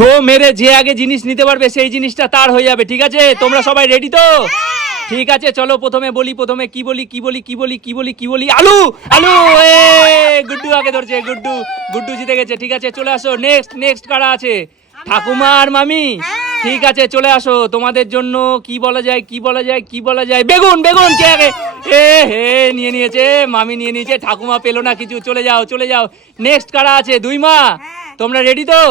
ছো মেরে যে আগে জিনিস নিতে পারবে সেই জিনিসটা তার হয়ে যাবে ঠিক আছে? তোমরা সবাই রেডি তো? ঠিক আছে চলো প্রথমে বলি প্রথমে কি বলি কি বলি কি বলি কি বলি কি বলি? আলু! আলু! এ গুড্ডু আগে ধরছে গুড্ডু গুড্ডু জিতে গেছে ঠিক আছে চলে আসো নেক্সট নেক্সট কারা আছে? ঠাকুমা আর মামি। ঠিক আছে চলে আসো তোমাদের জন্য কি বলা যায় কি বলা যায় কি বলা যায়? বেগুন বেগুন কে আগে? এ হে নিয়ে নিয়েছে মামি নিয়ে নিয়েছে ঠাকুমা পেল না কিছু চলে যাও চলে যাও। নেক্সট কারা আছে? দুই মা? তোমরা রেডি তো?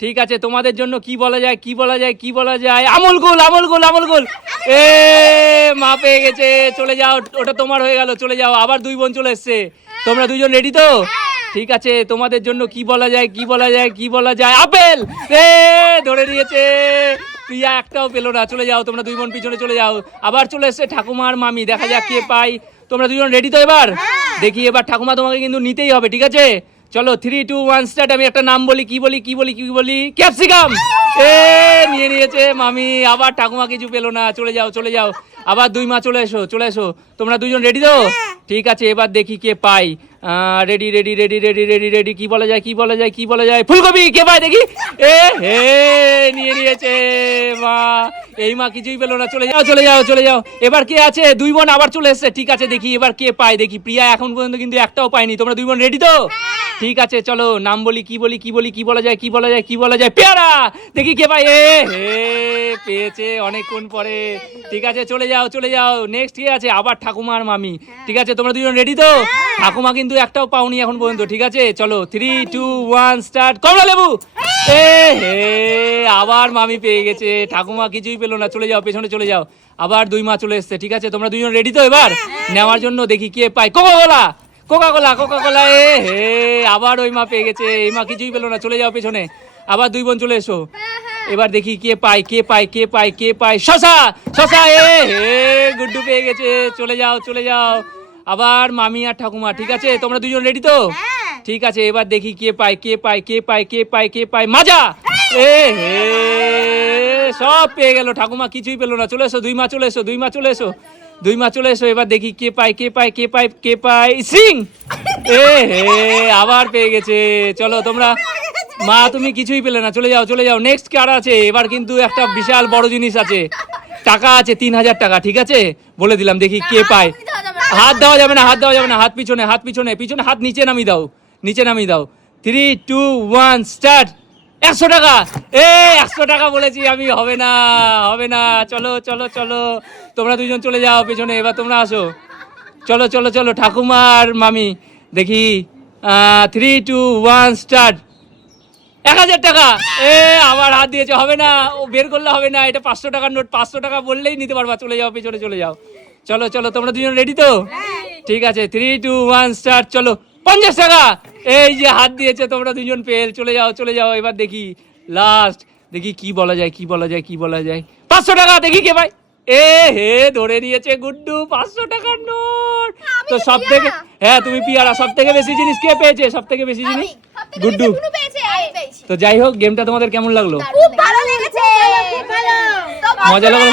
ঠিক আছে তোমাদের জন্য কি বলা যায় কি বলা যায় কি বলা যায়? আমুল গুল আমল গুল আমল গুল। এ মা পেয়ে গেছে চলে যাও ওটা তোমার হয়ে গেল চলে যাও আবার দুই বোন চলে এসছে। তোমরা দুইজন রেডি তো? ঠিক আছে তোমাদের জন্য কি বলা যায় কি বলা যায় কি বলা যায়? আপেল! এ ধরে নিয়েছে। প্রিয়া একটাও পেল না চলে যাও তোমরা দুই বোন পিছনে চলে যাও। আবার চলে এসছে ঠাকুমার মামি দেখা যাক কে পাই। তোমরা দুজন রেডি তো এবার? দেখি এবার ঠাকুমা তোমাকে কিন্তু নিতেই হবে ঠিক আছে? চলো থ্রি টু ওয়ান স্টার্ট আমি একটা নাম বলি কি বলি কি বলি কি বলি? ক্যাপসিকাম! এ নিয়ে নিয়েছে মামি। আবার ঠাকুমা কিছু পেল না। চলে যাও চলে যাও। আবার দুই মা চলে এসো চলে এসো। তোমরা দুজন রেডি তো? ঠিক আছে এবার দেখি কে পাই। Ready ready ready ready ready ready কি বলা যায় কি বলা যায় কি বলা যায়? ফুলকপি! কে পায় দেখি? এ হে নিয়ে নিয়েছে। এই মা কিছুই পেল না চলে যাও চলে যাও চলে যাও। এবার কে আছে? দুই বোন আবার চলে এসছে। ঠিক আছে দেখি এবার কে পায় দেখি। প্রিয়া এখন পর্যন্ত কিন্তু একটাও পায়নি। তোমরা দুই বোন রেডি তো? ঠিক আছে চলো নাম বলি কি বলি কি বলি কি বলা যায় কি বলা যায় কি বলা যায়। পেয়ারা! দেখি কে পায়। এ হে পেয়েছে অনেকক্ষণ পরে। ঠিক আছে চলে যাও চলে যাও। নেক্সট কে আছে? আবার ঠাকুমার মামি। ঠিক আছে তোমরা দুজন রেডি তো? ঠাকুমা কিন্তু একটাও পাওনি এখন পর্যন্ত। ঠিক আছে চলো থ্রি টু ওয়ান স্টার্ট কমলা লেবু! এ হে আবার মামি পেয়ে গেছে। ঠাকুমা কিছুই পেল না চলে যাও পেছনে চলে যাও। আবার দুই মা চলে এসছে ঠিক আছে? তোমরা দুজন রেডি তো এবার? নেওয়ার জন্য দেখি কে পায়। Coca Cola Coca Cola Coca Cola এ হে আবার ওই মা পেয়ে গেছে। এই মা কিছুই পেল না চলে যাও পেছনে। আবার দুই বোন চলে এসো। এবার দেখি কে পায় কে পায় কে পায় কে পায়। শশা! শশা এ হে গুড্ডু পেয়ে গেছে। চলে যাও চলে যাও। আবার মামি আর ঠাকুমা ঠিক আছে? তোমরা দুজন রেডি তো? ঠিক আছে এবার দেখি কে পায় কে পায় কে পায় কে পায় কে পায়। মাজা! এ হে সব পেয়ে গেল। ঠাকুমা কিছুই পেল না। চলে এসো দুই মা চলে এসো দুই মা চলে এসো দুই মা চলে এসো। এবার দেখি কে পায় কে পায় কে পায় কে পায়। সিং! এ হে আবার পেয়ে গেছে। চলো তোমরা মা তুমি কিছুই পেলে না। চলে যাও চলে যাও। নেক্সট কার আছে? এবার কিন্তু একটা বিশাল বড় জিনিস আছে। টাকা আছে তিন হাজার টাকা ঠিক আছে? বলে দিলাম দেখি কে পায়। হাত দেওয়া যাবে না হাত দেওয়া যাবে না। হাত পিছনে হাত পিছনে পিছনে হাত নিচে নামিয়ে দাও। নিচে নামিয়ে দাও। থ্রি টু ওয়ান স্টার্ট একশো টাকা। এ একশো টাকা বলেছি আমি হবে না হবে না। চলো চলো চলো। তোমরা দুজন চলে যাও পেছনে এবার তোমরা আসো। চলো চলো চলো ঠাকুমার মামি। দেখি। থ্রি টু ওয়ান স্টার্ট এক হাজার টাকা। এ আবার হাত দিয়েছে হবে না। ও বের করলে হবে না। এটা পাঁচশো টাকার নোট পাঁচশো টাকা বললেই নিতে পারবা। চলে যাও পেছনে চলে যাও। চলো চলো তোমরা দুজন রেডি তো? ঠিক আছে। থ্রি টু ওয়ান স্টার্ট চলো। পঞ্চাশ টাকা। এই যে হাত দিয়েছে তোমরা দুজন পেল চলে যাও চলে যাও এবার দেখি লাস্ট দেখি কি বলা যায় কি বলা যায় কি বলা যায়। পাঁচশো টাকা দেখি কে ভাই এ হে ধরে নিয়েছে গুড্ডু পাঁচশো টাকার নোট। তো সব থেকে হ্যাঁ তুমি পিয়ারা সব থেকে বেশি জিনিস কে পেয়েছে? সব থেকে বেশি জিনিস? গুড্ডু। তো যাই হোক গেমটা তোমাদের কেমন লাগল? খুব ভালো লেগেছে। ভালো। মজা লাগল?